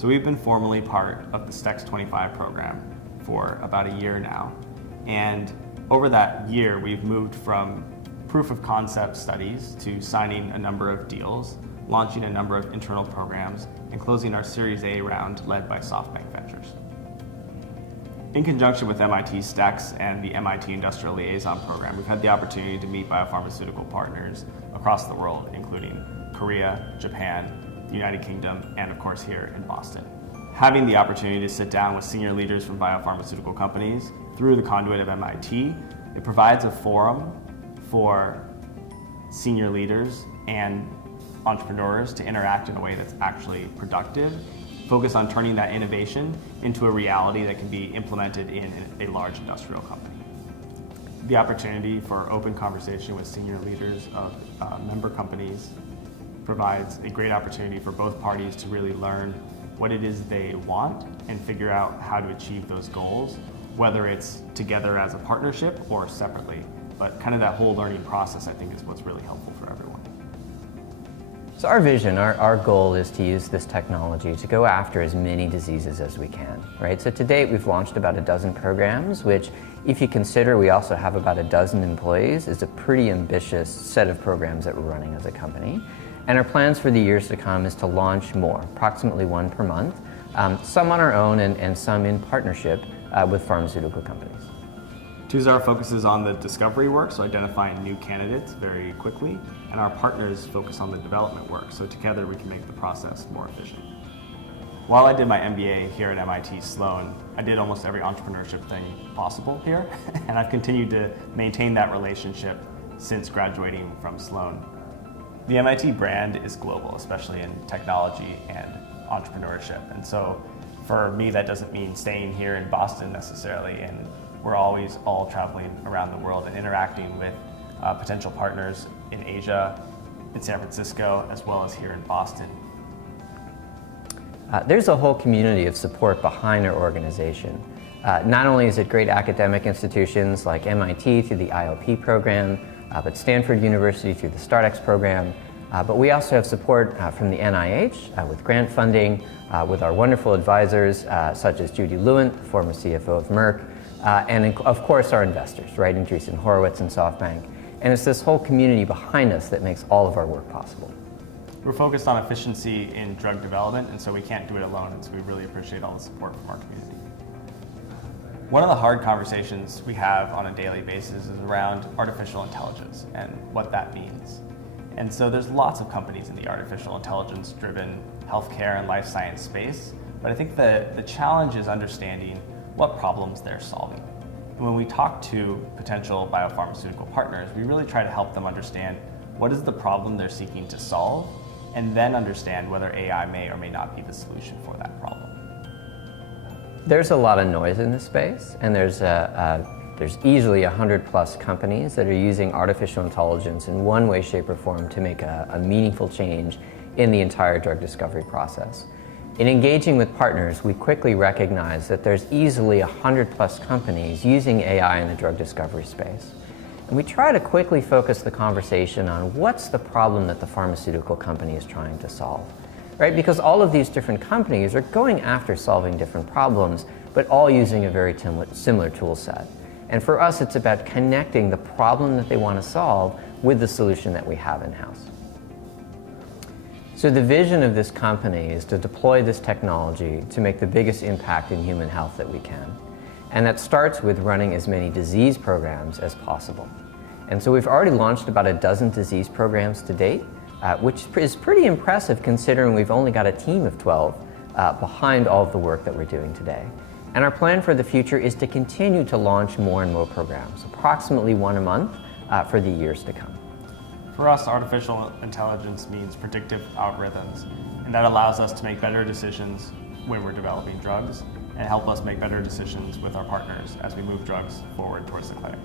So we've been formally part of the STEX 25 program for about a year now. And over that year, we've moved from proof of concept studies to signing a number of deals, launching a number of internal programs, and closing our Series A round led by SoftBank Ventures. In conjunction with MIT STEX and the MIT Industrial Liaison Program, we've had the opportunity to meet biopharmaceutical partners across the world, including Korea, Japan, the United Kingdom, and of course here in Boston. Having the opportunity to sit down with senior leaders from biopharmaceutical companies through the conduit of MIT, it provides a forum for senior leaders and entrepreneurs to interact in a way that's actually productive, focus on turning that innovation into a reality that can be implemented in a large industrial company. The opportunity for open conversation with senior leaders of member companies provides a great opportunity for both parties to really learn what it is they want and figure out how to achieve those goals, whether it's together as a partnership or separately. But kind of that whole learning process, I think, is what's really helpful for everyone. So our vision, our goal is to use this technology to go after as many diseases as we can, right? So to date, we've launched about a dozen programs, which, if you consider we also have about a dozen employees, is a pretty ambitious set of programs that we're running as a company. And our plans for the years to come is to launch more, approximately one per month, some on our own and some in partnership with pharmaceutical companies. twoXAR focuses on the discovery work, so identifying new candidates very quickly, and our partners focus on the development work, so together we can make the process more efficient. While I did my MBA here at MIT Sloan, I did almost every entrepreneurship thing possible here, and I've continued to maintain that relationship since graduating from Sloan. The MIT brand is global, especially in technology and entrepreneurship, and so for me that doesn't mean staying here in Boston necessarily, and we're always all traveling around the world and interacting with potential partners in Asia, in San Francisco, as well as here in Boston. There's a whole community of support behind our organization. Not only is it great academic institutions like MIT through the ILP program, but Stanford University through the StartX program, but we also have support from the NIH with grant funding, with our wonderful advisors such as Judy Lewin, former CFO of Merck, and of course our investors, right, Andreessen Horowitz and SoftBank. And it's this whole community behind us that makes all of our work possible. We're focused on efficiency in drug development, and so we can't do it alone, and so we really appreciate all the support from our community. One of the hard conversations we have on a daily basis is around artificial intelligence and what that means. And so there's lots of companies in the artificial intelligence-driven healthcare and life science space, but I think the challenge is understanding what problems they're solving. And when we talk to potential biopharmaceutical partners, we really try to help them understand what is the problem they're seeking to solve, and then understand whether AI may or may not be the solution for that problem. There's a lot of noise in this space, and there's easily 100+ companies that are using artificial intelligence in one way, shape, or form to make a meaningful change in the entire drug discovery process. In engaging with partners, we quickly recognize that there's easily 100+ companies using AI in the drug discovery space. And we try to quickly focus the conversation on what's the problem that the pharmaceutical company is trying to solve, right? Because all of these different companies are going after solving different problems, but all using a very similar tool set. And for us, it's about connecting the problem that they want to solve with the solution that we have in-house. So the vision of this company is to deploy this technology to make the biggest impact in human health that we can. And that starts with running as many disease programs as possible. And so we've already launched about a dozen disease programs to date, which is pretty impressive considering we've only got a team of 12 behind all of the work that we're doing today. And our plan for the future is to continue to launch more and more programs, approximately one a month for the years to come. For us, artificial intelligence means predictive algorithms, and that allows us to make better decisions when we're developing drugs and help us make better decisions with our partners as we move drugs forward towards the clinic.